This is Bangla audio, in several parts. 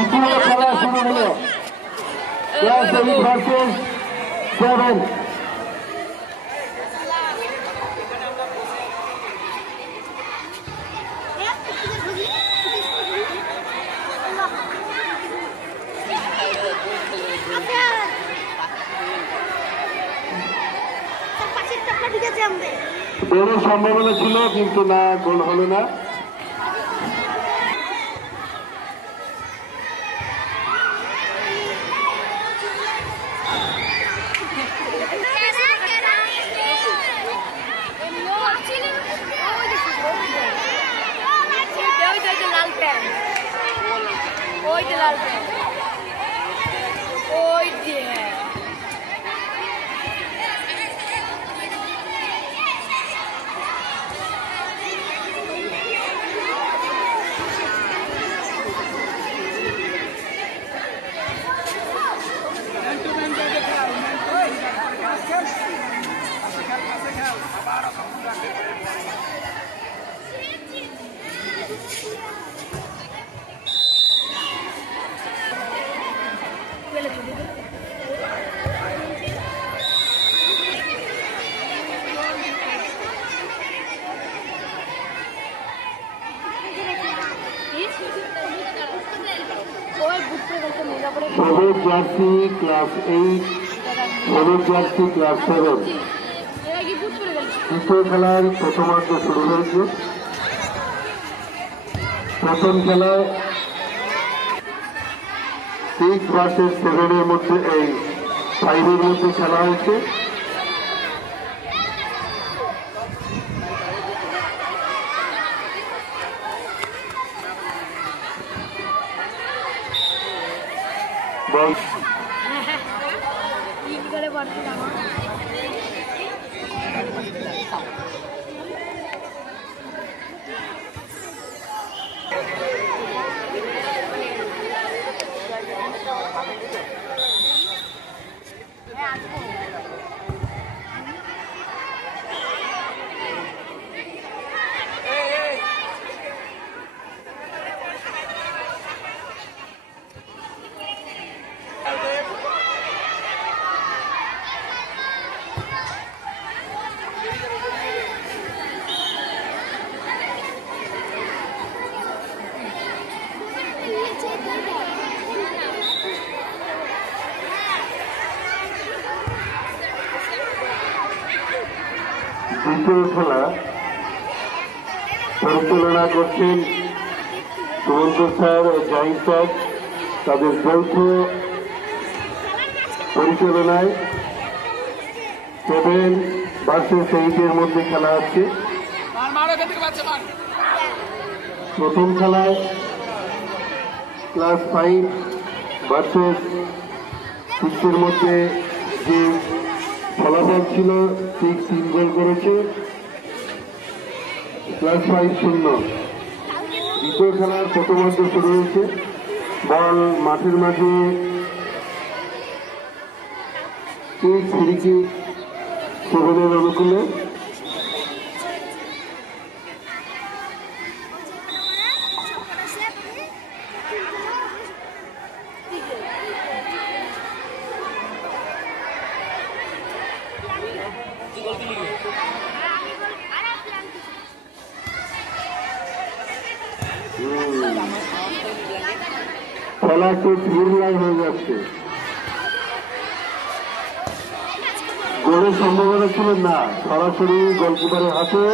দ্বিতীয় খেলা শুরু হলো ক্লাস 8 ভার্সেস 7। গোলের সম্ভাবনা ছিল কিন্তু না, গোল হলো না। হলুদ জার্সি ক্লাস 8, হলুদ জার্সি ক্লাস 7। দ্বিতীয় খেলার প্রথমার্ধ শুরু হয়েছে। প্রথম খেলায় 6 ভার্সেস 7 এর মধ্যে, এই 5 এর মধ্যে খেলা হয়েছে। বল দ্বিতীয় খেলা পরিচালনা করছেন সুমন্ত স্যার ও জাহিদ স্যার। তাদের যৌথ পরিচালনায় 7 ভার্সেস 8 এর মধ্যে খেলা হচ্ছে। প্রথম খেলায় ক্লাস 5 ভার্সেস 6 এর মধ্যে যে ফলাফল ছিল, 6 3 গোল করেছে, ক্লাস 5 0। দ্বিতীয় খেলার প্রথমার্ধ শুরু হয়েছে। বল মাঠের মাঝে, ফ্রি কিক 7 এর অনুকূলে। খেলা একটু ভিড়লাই হয়ে যাচ্ছে। গোলের সম্ভাবনা ছিল না, সরাসরি গোলকিপারের হাতে।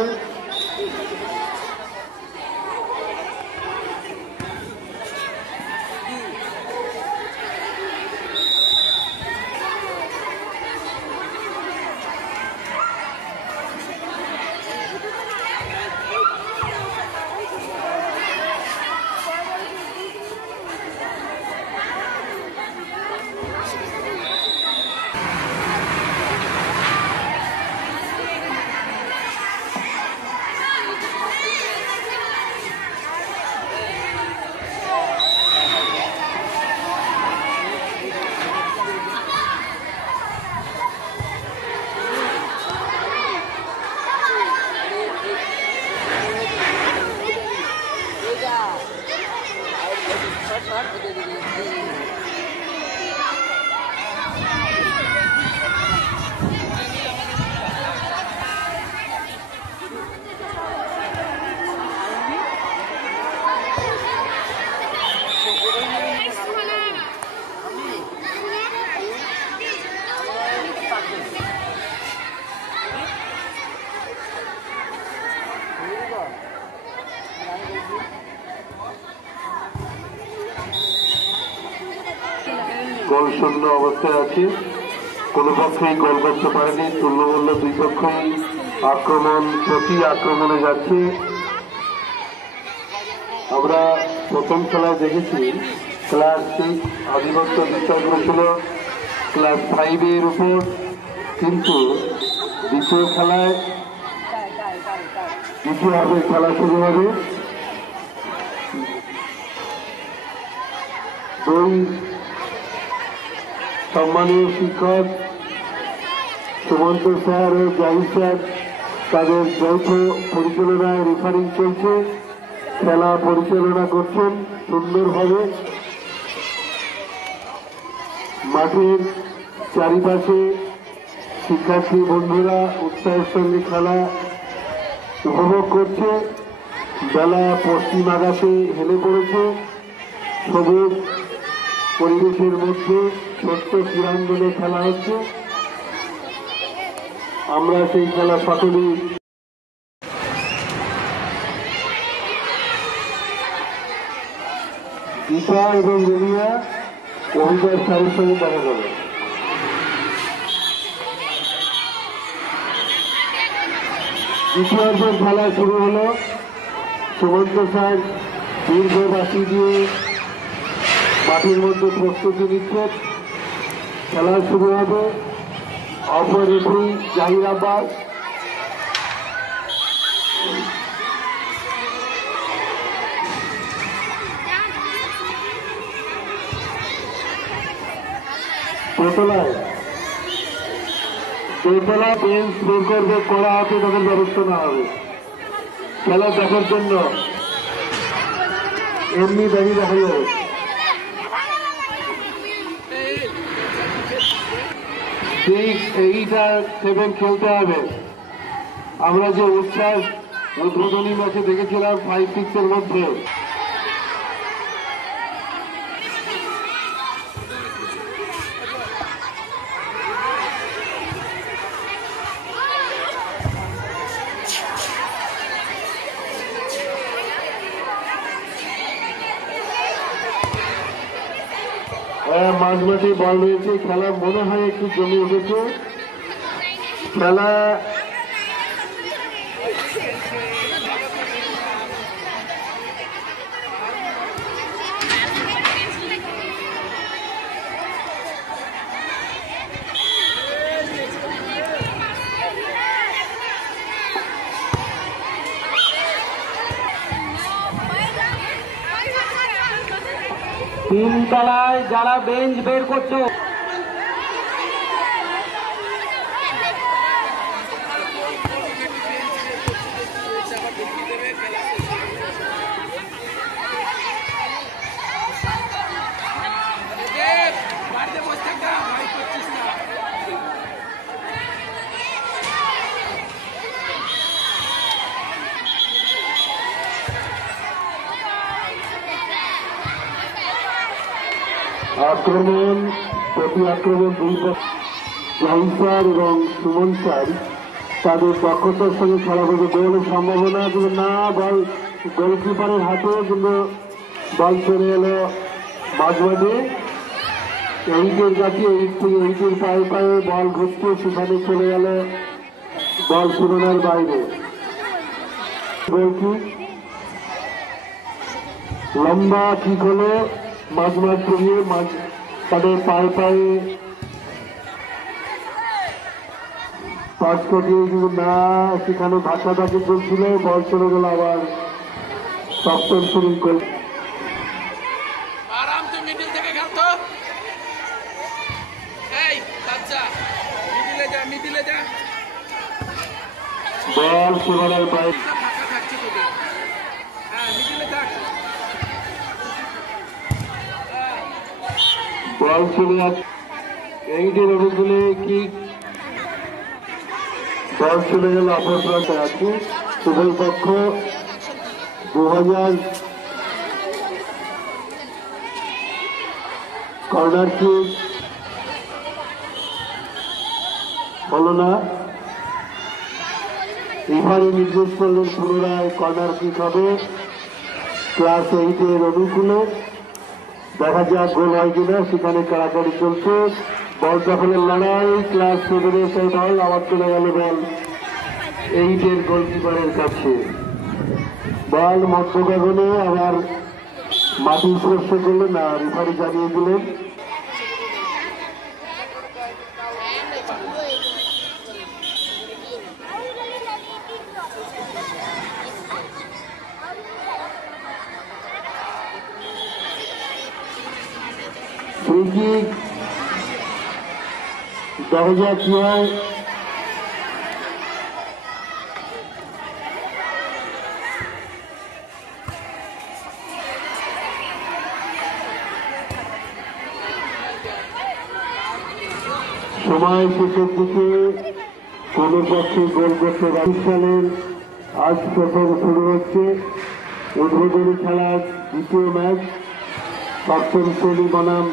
শূন্য অবস্থায় আছে, কোনো পক্ষেই গোল করতে পারেনি। তুল্যমূল্য দুই পক্ষই আক্রমণ প্রতি আক্রমণে যাচ্ছে। আমরা প্রথম খেলায় দেখেছি ক্লাস 6 আধিপত্য বিস্তার করেছিল ক্লাস 5 এর উপর, কিন্তু দ্বিতীয় হবে খেলা শুরু হবে। দুই সম্মানীয় শিক্ষক সুমন্ত স্যার ও জাহিদ স্যার তাদের যৌথ পরিচালনায় রেফারিং চলছে, খেলা পরিচালনা করছেন সুন্দরভাবে। মাঠের চারিপাশে শিক্ষার্থী বন্ধুরা উৎসাহের সঙ্গে খেলা উপভোগ করছে। বেলা পশ্চিম আকাশে হেলে পড়েছে, সবুজ পরিবেশের মধ্যে ছোট্ট ক্রীড়াঙ্গনে খেলা হচ্ছে। আমরা সেই খেলা সকলেই দীপা এবং রুমিয়া অভিযান সারির সঙ্গে দেখা যাবে। দ্বিতীয়ার্ধের খেলা শুরু হলো। সুমন্ত স্যার দীর্ঘ বাসি দিয়ে মাঠের মধ্যে প্রস্তুতি নিচ্ছেন, খেলা শুরু হবে। অপর রেফারি জাহির আব্বাস। দোতলা বেঞ্চ বের করবে, করা হাতে তাদের ব্যবস্থা না হবে। খেলা দেখার জন্য এমনি দাঁড়িয়ে দেখা যাবে। 6, 8 আর 7 খেলতে হবে। আমরা যে উচ্ছ্বাস উদ্বোধনী ম্যাচে দেখেছিলাম 5, 6 এর মধ্যে, মাঝমাঠে বল রয়েছে। খেলা মনে হয় একটু জমে উঠেছে। খেলা তিনতলায় যারা বেঞ্চ বের করছো, আক্রমণ প্রতি আক্রমণ দুই পক্ষ জাহিদ স্যার এবং সুমন স্যার তাদের দক্ষতার সঙ্গে খেলা করবে। গোলের সম্ভাবনা কিন্তু না, বল গোলকিপারের হাতে, কিন্তু বল চলে এলো মাঝমাঠে। 8 কাছে 8 থেকে 8 পায়ে পায়ে বল ঘুরছে, সেখানে চলে গেল বল সীমানার বাইরে। গোলকিক লম্বা ঠিক হলো, মাঝমাঠ পেরিয়ে তাদের পায়ে পায়ে পাস করিয়ে, কিন্তু না, সেখানে ধাক্কাধাক্কি চলছিল, বল চলে গেল আবার সপ্তম শুরু করে। বল সীমানার বাইরে, বল চলে যাচ্ছে 8 অনুকূলে। কি বল চলে গেল অপর প্রান্তে আছে। উভয় পক্ষ 2000 কর্নার কিক হলো না, রেফারি নির্দেশ করলেন পুনরায় কর্নার কিক হবে ক্লাস 8 এর অনুকূলে। দেখা যাক গোল হয় কিনা। সেখানে কাড়াকাড়ি চলছে, বল দখলের লড়াই। ক্লাস 7-এর সেই বল আবার চলে গেল বল 8-এর গোলকিপারের কাছে। বল মধ্য গগনে, আবার মাটি স্পর্শ করলেন না, রেফারি জানিয়ে দিলেন। দেখা যাক কি হয়। সময় শেষের দিকে কোন পক্ষে গোল করতে 22 সালের আজ প্রথম শুরু হচ্ছে উদ্বোধনী খেলার দ্বিতীয় ম্যাচ সপ্তম শ্রেণী বনাম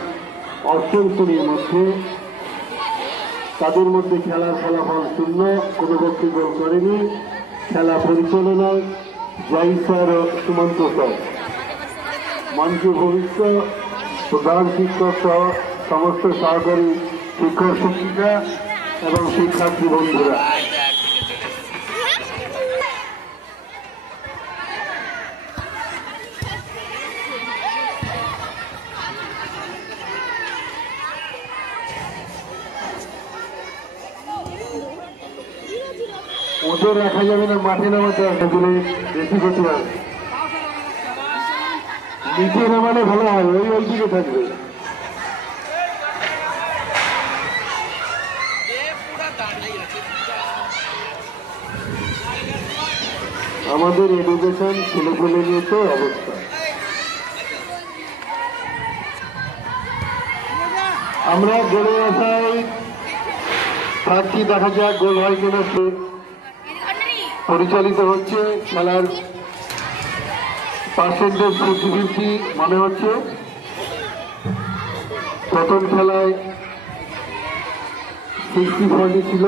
অষ্টম শ্রেণীর মধ্যে। তাদের মধ্যে খেলার ফলাফল 0, কোনো পক্ষে গোল করেনি। খেলা পরিচালনায় জয়সার ও সুমন্ত স্যার, মঞ্চে ভবিষ্য প্রধান শিক্ষক সহ সমস্ত সহকারী শিক্ষক শিক্ষিকা এবং শিক্ষার্থী বন্ধুরা। ওদের রাখা যাবে না, মাঠে নামাতে আসলে বেশি ক্ষতি হবে। নিচে নামালে ভালো হয়, ওই দিকে থাকবে। আমাদের এডুকেশন ছেলেপেলে নিয়ে তো অবস্থা। আমরা গোলের আশায় থাকছি, দেখা যাক গোল হয় কিনা। সে পরিচালিত হচ্ছে খেলার পার্সেন্টেজ 50-50 মনে হচ্ছে। প্রথম খেলায় 60-40 ছিল।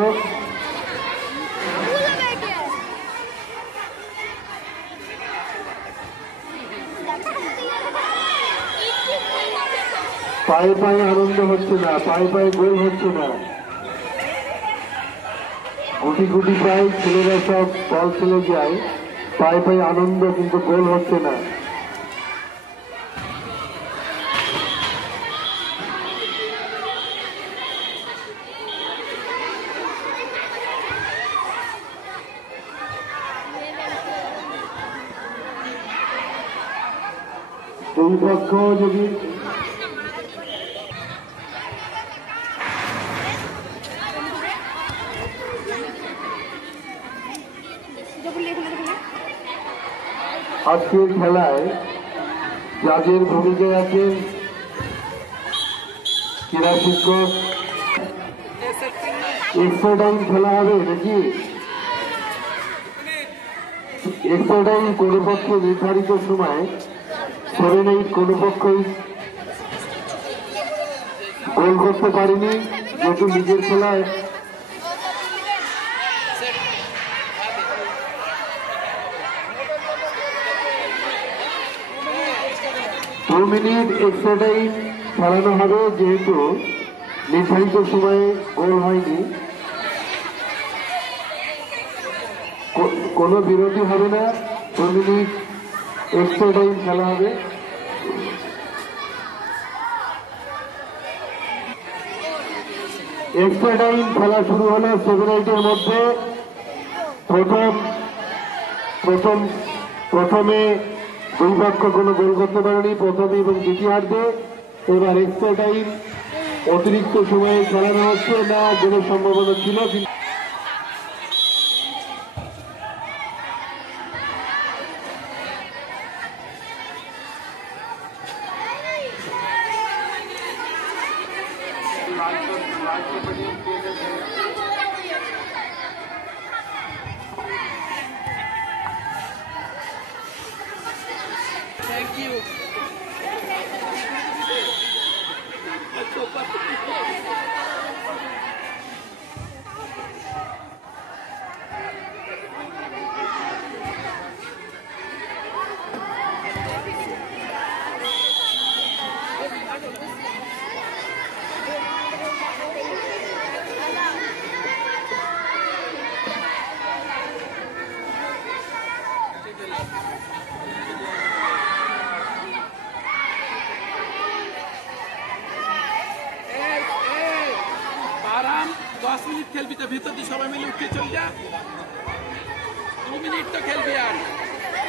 পায়ে পায়ে আনন্দ হচ্ছে না, পায়ে পায়ে গোল হচ্ছে না। গুটি গুটি পায়ে ছেলেরা সব বল চলে যায়, পায়ে পায়ে আনন্দ, কিন্তু গোল হচ্ছে না। দুই পক্ষ যদি আজকের খেলায় যাদের ভূমিকায় আছেন ক্রীড়া শিক্ষক, এক্সট্রা টাইম খেলা হবে নাকি? এক্সট্রা টাইম কোনো পক্ষে নির্ধারিত সময় 7-8 কোনো পক্ষই গোল করতে পারেনি, যেহেতু নিজের খেলায় মিনিট এক্সট্রা টাইম খেলানো হবে, যেহেতু নির্ধারিত সময়ে গোল হয়নি। কোনো বিরতি হবে না, 2 মিনিট এক্সট্রা টাইম খেলা হবে। এক্সট্রা টাইম খেলা শুরু হলো 7-8-এর মধ্যে। প্রথমে দুই পক্ষ কোনো গোল করতে পারেনি, প্রথমে এবং দ্বিতীয়ার্ধে। এবার এক্সট্রা টাইম অতিরিক্ত সময়ে খেলানো হচ্ছে না, গোলের সম্ভাবনা ছিল কিন্তু Thank you. 10 মিনিট খেলবি তো, ভিতর দিয়ে সবাই মিলে উঠে চল যা। 2 মিনিট তো খেলবি আর।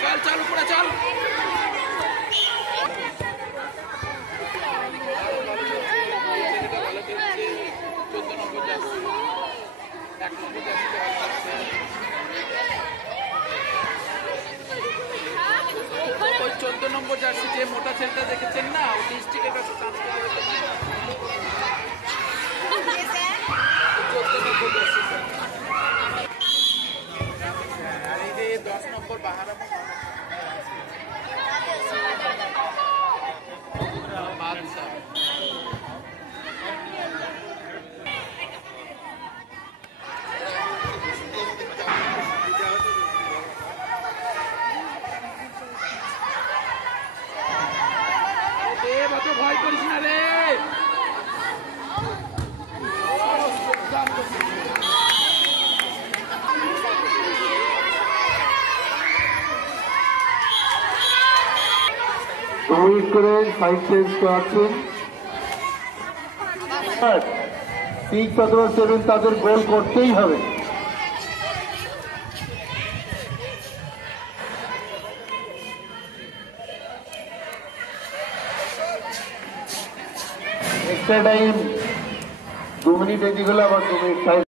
চল চল উপরে চল। ওই 14 নম্বর জার্সি যে মোটা ছেলেটা দেখেছেন না, ও ডিস্ট্রিক্টের কাছে চান্স করে যেতে পারে। 14 নম্বর জার্সি আর এই যে 10 নম্বর বাহারা বাদশাহ। ভয় করিস না রে। মিনিট করে সাইড চেঞ্জ করাচ্ছেন। 6 অথবা 7 তাদের গোল করতেই হবে। এক্সট্রা টাইম 2 মিনিট এদিকে হলো, আবার 2 মিনিট টাইম